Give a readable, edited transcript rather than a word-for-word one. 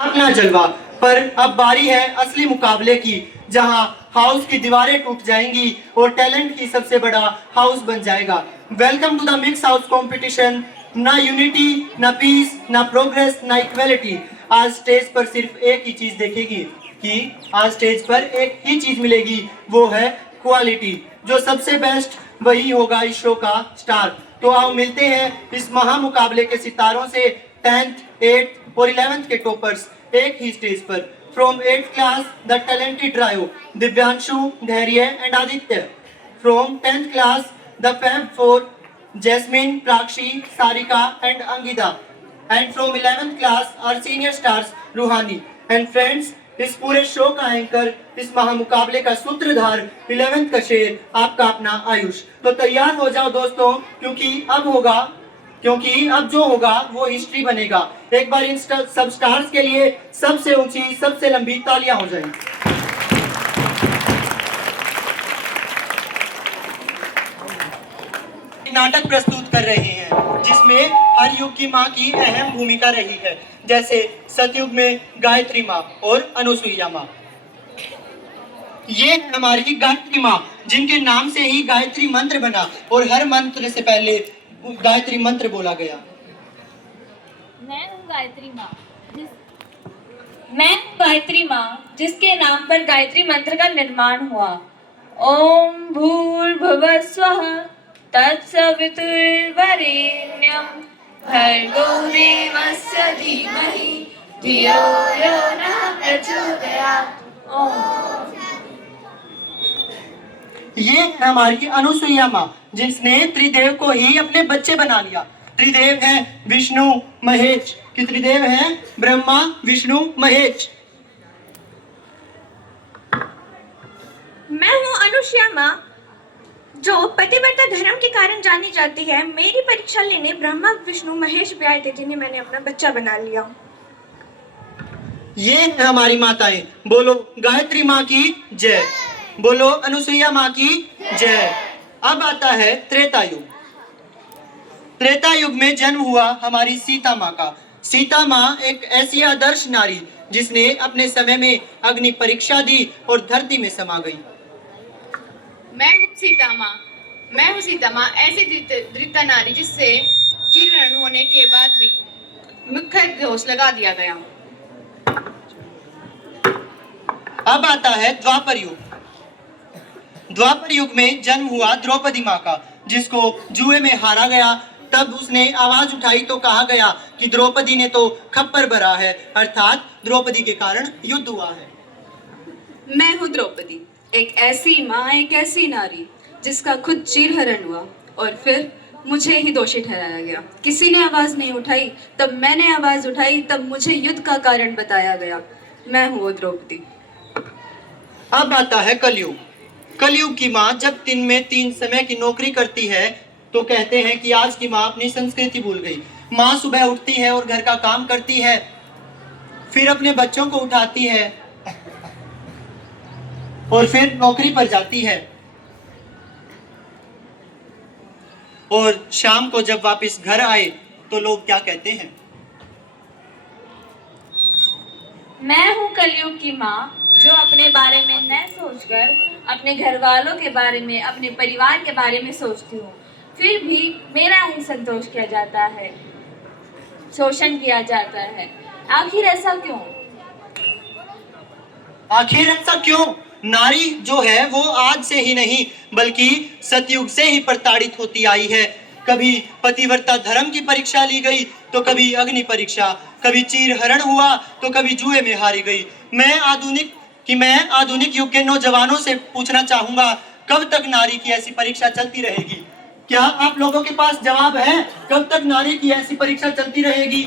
अपना जलवा। पर अब बारी है असली मुकाबले की, जहां हाउस की दीवारें टूट जाएंगी और टैलेंट ही सबसे बड़ा हाउस बन जाएगा। Welcome to the mix house competition. ना यूनिटी, ना पीस, ना प्रोग्रेस, ना इक्वेलिटी। आज स्टेज पर सिर्फ एक ही चीज देखेगी कि आज स्टेज पर एक ही चीज मिलेगी, वो है क्वालिटी। जो सबसे बेस्ट वही होगा इस शो का स्टार। तो आओ मिलते हैं इस महामुकाबले के सितारों से। 10th, 8th और 11th के टॉपर्स एक ही स्टेज पर। From 8th class the talented trio Divyanshu, Dhairya and Aditya. From 10th class the fab four Jasmine, Prakshi, Sarika and Angita. And from 11th class our senior stars Ruhani and friends. इस पूरे शो का एंकर, इस महामुकाबले का सूत्रधार, 11th का शेर, आपका अपना आयुष। तो तैयार हो जाओ दोस्तों, क्योंकि अब जो होगा वो हिस्ट्री बनेगा। एक बार इन सब स्टार्स के लिए सबसे ऊंची, सबसे लंबी तालियां हो जाएं। नाटक प्रस्तुत कर रहे हैं जिसमें हर युग की माँ की अहम भूमिका रही है, जैसे सतयुग में गायत्री माँ और अनुसुईया माँ। ये हमारी गायत्री माँ, जिनके नाम से ही गायत्री मंत्र बना और हर मंत्र से पहले गायत्री मंत्र बोला गया। मैं हूँ गायत्री माँ जिसके नाम पर गायत्री मंत्र का निर्माण हुआ। ओम भूर्भुवः स्वः तत्सवितुर्वरेण्यं भर्गो देवस्य धीमहि धियो यो नः प्रचोदयात्। ओम। ये हमारी अनुसुईया माँ, जिसने त्रिदेव को ही अपने बच्चे बना लिया। त्रिदेव है विष्णु महेश, कि त्रिदेव है ब्रह्मा विष्णु महेश। मैं हूँ अनुसुईया माँ, जो पतिव्रता धर्म के कारण जानी जाती है। मेरी परीक्षा लेने ब्रह्मा विष्णु महेश भी आए थे, जिन्हें मैंने अपना बच्चा बना लिया। ये है हमारी माताएं। बोलो गायत्री माँ की जय, बोलो अनुसुईया माँ की जय। अब आता है त्रेता युग। त्रेता युग में जन्म हुआ हमारी सीता माँ का। सीता माँ एक ऐसी आदर्श नारी जिसने अपने समय में अग्नि परीक्षा दी और धरती में समा गई। मैं हूँ सीता माँ, ऐसी धृता नारी जिससे चिरण होने के बाद भी मुख्य दोष लगा दिया गया। अब आता है द्वापर युग। द्वापर युग में जन्म हुआ द्रौपदी माँ का, जिसको जुए में हारा गया। तब उसने आवाज उठाई तो कहा गया कि द्रौपदी ने तो खप्पर भरा है, अर्थात द्रौपदी के कारण युद्ध हुआ है। मैं हूँ द्रौपदी, एक ऐसी माँ, एक ऐसी नारी जिसका खुद चीरहरण हुआ और फिर मुझे ही दोषी ठहराया गया। किसी ने आवाज नहीं उठाई, तब मैंने आवाज उठाई, तब मुझे युद्ध का कारण बताया गया। मैं हूँ वो द्रौपदी। अब आता है कलयुग। कलयुग की माँ जब 3 में 3 समय की नौकरी करती है तो कहते हैं कि आज की माँ अपनी संस्कृति भूल गई। माँ सुबह उठती है और घर का काम करती है, फिर अपने बच्चों को उठाती है और फिर नौकरी पर जाती है, और शाम को जब वापस घर आए तो लोग क्या कहते हैं? मैं हूँ कलयुग की माँ, जो अपने बारे में न सोचकर अपने घर वालों के बारे में, अपने परिवार के बारे में सोचती हूँ। फिर भी मेरा ही संतोष किया जाता है, शोषण किया जाता है। आखिर ऐसा क्यों? आखिर ऐसा क्यों? नारी जो है वो आज से ही नहीं बल्कि सतयुग से ही प्रताड़ित होती आई है। कभी पतिव्रता धर्म की परीक्षा ली गई तो कभी अग्नि परीक्षा, कभी चीरहरण हुआ तो कभी जुए में हारी गई। मैं आधुनिक युग के नौजवानों से पूछना चाहूंगा, कब तक नारी की ऐसी परीक्षा चलती रहेगी? क्या आप लोगों के पास जवाब है? कब तक नारी की ऐसी परीक्षा चलती रहेगी?